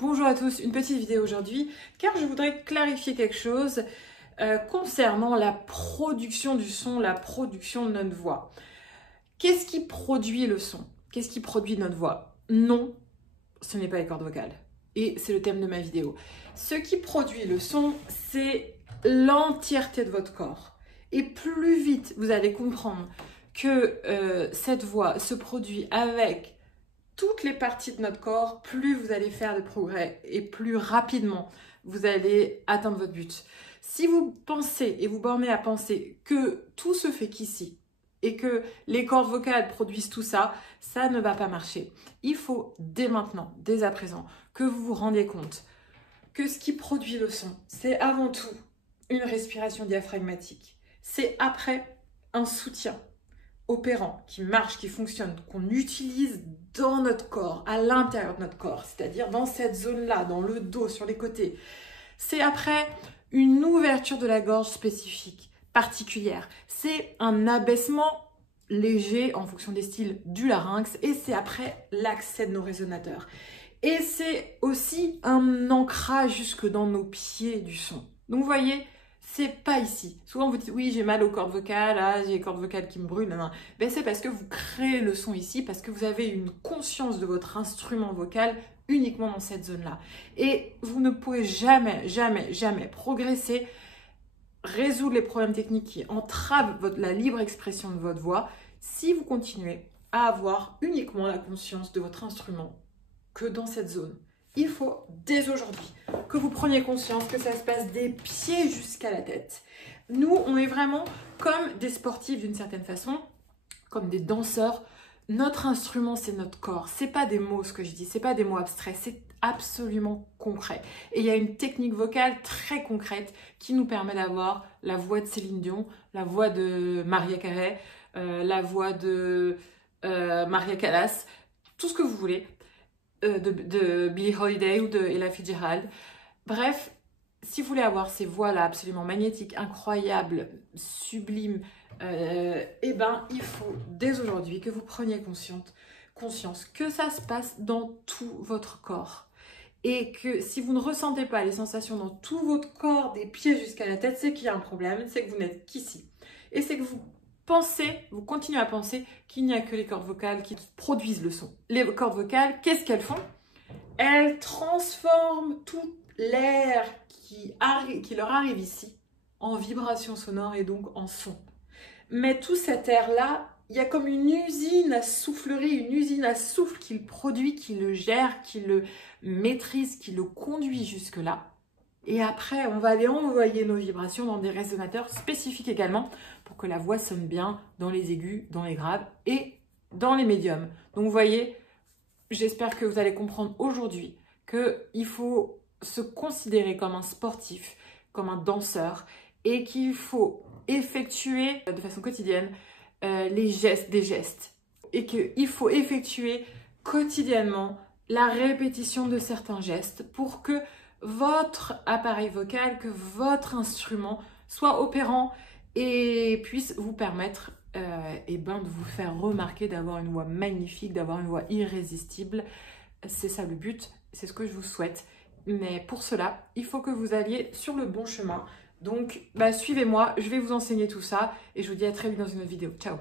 Bonjour à tous, une petite vidéo aujourd'hui car je voudrais clarifier quelque chose concernant la production du son, la production de notre voix. Qu'est-ce qui produit le son? Qu'est-ce qui produit notre voix? Non, ce n'est pas les cordes vocales. Et c'est le thème de ma vidéo. Ce qui produit le son, c'est l'entièreté de votre corps. Et plus vite vous allez comprendre que cette voix se produit avec toutes les parties de notre corps, plus vous allez faire de progrès et plus rapidement vous allez atteindre votre but. Si vous pensez et vous bornez à penser que tout se fait qu'ici et que les cordes vocales produisent tout ça, ça ne va pas marcher. Il faut dès maintenant, dès à présent, que vous vous rendiez compte que ce qui produit le son, c'est avant tout une respiration diaphragmatique. C'est après un soutien opérant, qui marche, qui fonctionne, qu'on utilise dans notre corps, à l'intérieur de notre corps, c'est-à-dire dans cette zone-là, dans le dos, sur les côtés. C'est après une ouverture de la gorge spécifique, particulière. C'est un abaissement léger en fonction des styles du larynx et c'est après l'accès de nos résonateurs. Et c'est aussi un ancrage jusque dans nos pieds du son. Donc vous voyez, c'est pas ici. Souvent vous dites oui, j'ai mal aux cordes vocales, ah, j'ai les cordes vocales qui me brûlent. Ben, c'est parce que vous créez le son ici, parce que vous avez une conscience de votre instrument vocal uniquement dans cette zone-là. Et vous ne pouvez jamais, jamais, jamais progresser, résoudre les problèmes techniques qui entravent la libre expression de votre voix si vous continuez à avoir uniquement la conscience de votre instrument que dans cette zone. Il faut dès aujourd'hui que vous preniez conscience que ça se passe des pieds jusqu'à la tête. Nous, on est vraiment comme des sportifs d'une certaine façon, comme des danseurs. Notre instrument, c'est notre corps. C'est pas des mots ce que je dis, c'est pas des mots abstraits, c'est absolument concret. Et il y a une technique vocale très concrète qui nous permet d'avoir la voix de Céline Dion, la voix de Mariah Carey, la voix de Maria Callas, tout ce que vous voulez. De Billie Holiday ou de Ella Fitzgerald. Bref, si vous voulez avoir ces voix-là absolument magnétiques, incroyables, sublimes, eh ben, il faut dès aujourd'hui que vous preniez conscience que ça se passe dans tout votre corps. Et que si vous ne ressentez pas les sensations dans tout votre corps, des pieds jusqu'à la tête, c'est qu'il y a un problème, c'est que vous n'êtes qu'ici. Et c'est que vous continuez à penser qu'il n'y a que les cordes vocales qui produisent le son. Les cordes vocales, qu'est-ce qu'elles font? Elles transforment tout l'air qui leur arrive ici en vibration sonore et donc en son. Mais tout cet air-là, il y a comme une usine à soufflerie, une usine à souffle qui le produit, qui le gère, qui le maîtrise, qui le conduit jusque-là. Et après, on va aller envoyer nos vibrations dans des résonateurs spécifiques également pour que la voix sonne bien dans les aigus, dans les graves et dans les médiums. Donc vous voyez, j'espère que vous allez comprendre aujourd'hui qu'il faut se considérer comme un sportif, comme un danseur et qu'il faut effectuer de façon quotidienne des gestes et qu'il faut effectuer quotidiennement la répétition de certains gestes pour que votre appareil vocal, que votre instrument soit opérant et puisse vous permettre de vous faire remarquer, d'avoir une voix magnifique, d'avoir une voix irrésistible. C'est ça le but, c'est ce que je vous souhaite. Mais pour cela, il faut que vous alliez sur le bon chemin. Donc, suivez-moi, je vais vous enseigner tout ça et je vous dis à très vite dans une autre vidéo. Ciao!